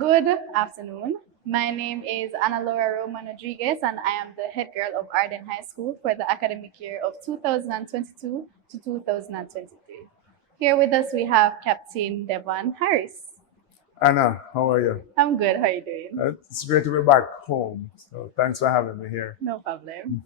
Good afternoon. My name is Ana Laura Roman Rodriguez, and I am the head girl of Ardenne High School for the academic year of 2022 to 2023. Here with us, we have Captain Devon Harris. Anna, how are you? I'm good. How are you doing? It's great to be back home. So thanks for having me here. No problem.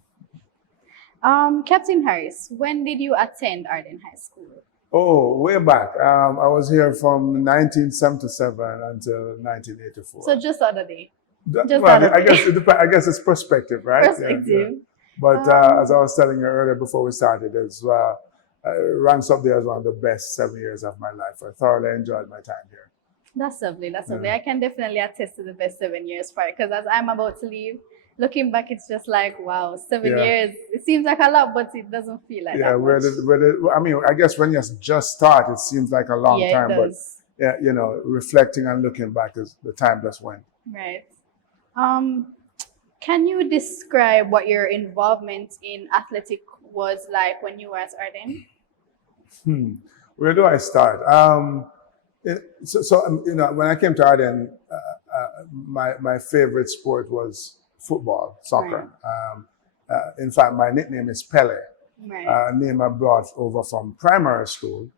Captain Harris, when did you attend Ardenne High School? Oh, way back. I was here from 1977 until 1984. So just the other day. I guess I guess it's perspective, right? Perspective. Yeah. But as I was telling you earlier before we started, it ranks up there as one of the best 7 years of my life. I thoroughly enjoyed my time here. That's lovely. That's lovely. I can definitely attest to the best 7 years for it, because as I'm about to leave, looking back, it's just like, wow, 7 years. It seems like a lot, but it doesn't feel like that much. I mean, I guess when you just start, it seems like a long time. It does. But yeah, reflecting and looking back, is the time just went. Right. Can you describe what your involvement in athletic was like when you were at Ardenne? Where do I start? When I came to Ardenne, my favorite sport was football, soccer. Right. In fact, my nickname is Pele, right. A name I brought over from primary school.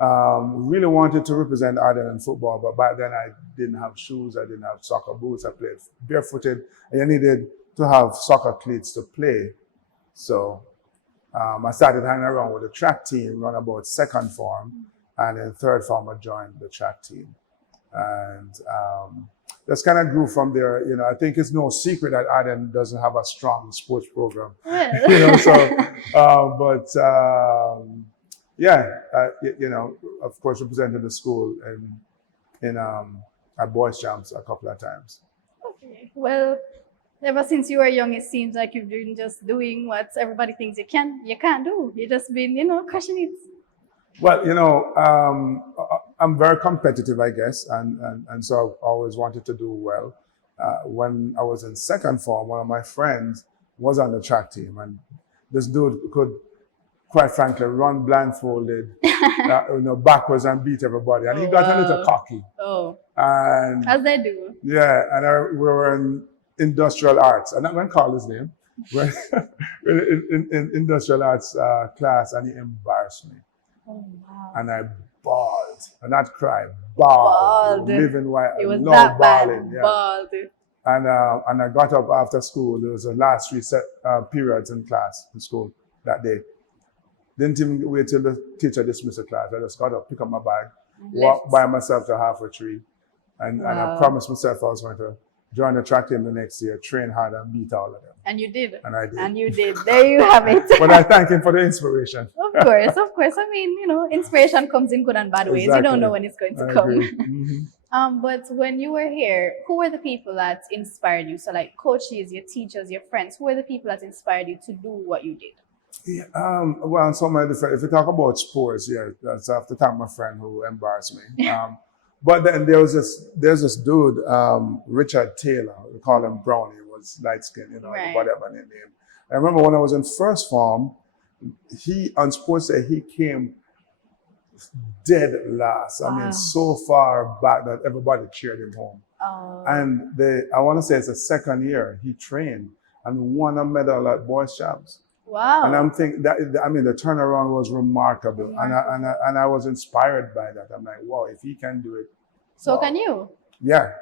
Really wanted to represent Ardenne in football, but back then I didn't have shoes, I didn't have soccer boots, I played barefooted, and you needed to have soccer cleats to play. So I started hanging around with the track team, run about second form, and in third form I joined the track team. And just kind of grew from there. I think it's no secret that Ardenne doesn't have a strong sports program. Of course, represented the school in at boys' champs a couple of times. Okay. Well, ever since you were young, it seems like you've been just doing what everybody thinks you can't do. You've just been, crushing it. Well, I'm very competitive, I guess, and so I've always wanted to do well. When I was in second form, one of my friends was on the track team, and this dude could, quite frankly, run blindfolded, backwards and beat everybody. And he got a little cocky. Oh. And as they do. Yeah, and we were in industrial arts. I'm not going to call his name. We're in industrial arts class, and he embarrassed me. Oh, wow. And I bawled, and not cried, bawled. Living while it was that bawling. Yeah. Bawled. And I got up after school. There was the last 3 periods in class in school that day. Didn't even wait till the teacher dismissed the class. I just got up, pick up my bag, walked by myself to halfway tree, and I promised myself I was going to join the track team the next year, train hard, and beat all of them. And you did. And I did. And you did. There you have it. But I thank him for the inspiration. Of course. I mean, inspiration comes in good and bad ways. Exactly. You don't know when it's going to come. But when you were here, who were the people that inspired you? So like coaches, your teachers, your friends, who were the people that inspired you to do what you did? Yeah, well, so many different. If you talk about sports, yeah, that's off the top of my friend who embarrassed me. But then there's this dude, Richard Taylor. We call him Brownie. He was light skinned, right. Whatever name. I remember when I was in first form, on sports day he came dead last. I mean, so far back that everybody cheered him home. Oh. And I want to say it's the second year he trained and won a medal at boys' champs. Wow. And I'm thinking the turnaround was remarkable. And I was inspired by that. I'm like, wow, if he can do it. So can you? Yeah.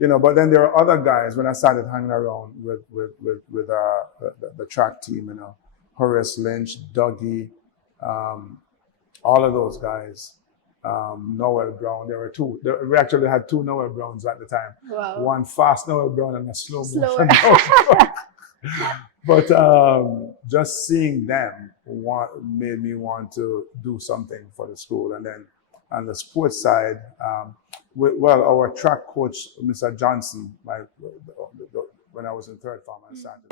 But then there are other guys when I started hanging around with the track team, Horace Lynch, Dougie, all of those guys, Noel Brown. There were two. We actually had 2 Noel Browns at the time. Wow. One fast Noel Brown and a slow motion. But just seeing them made me want to do something for the school. And then on the sports side, our track coach, Mr. Johnson, when I was in third form, I started.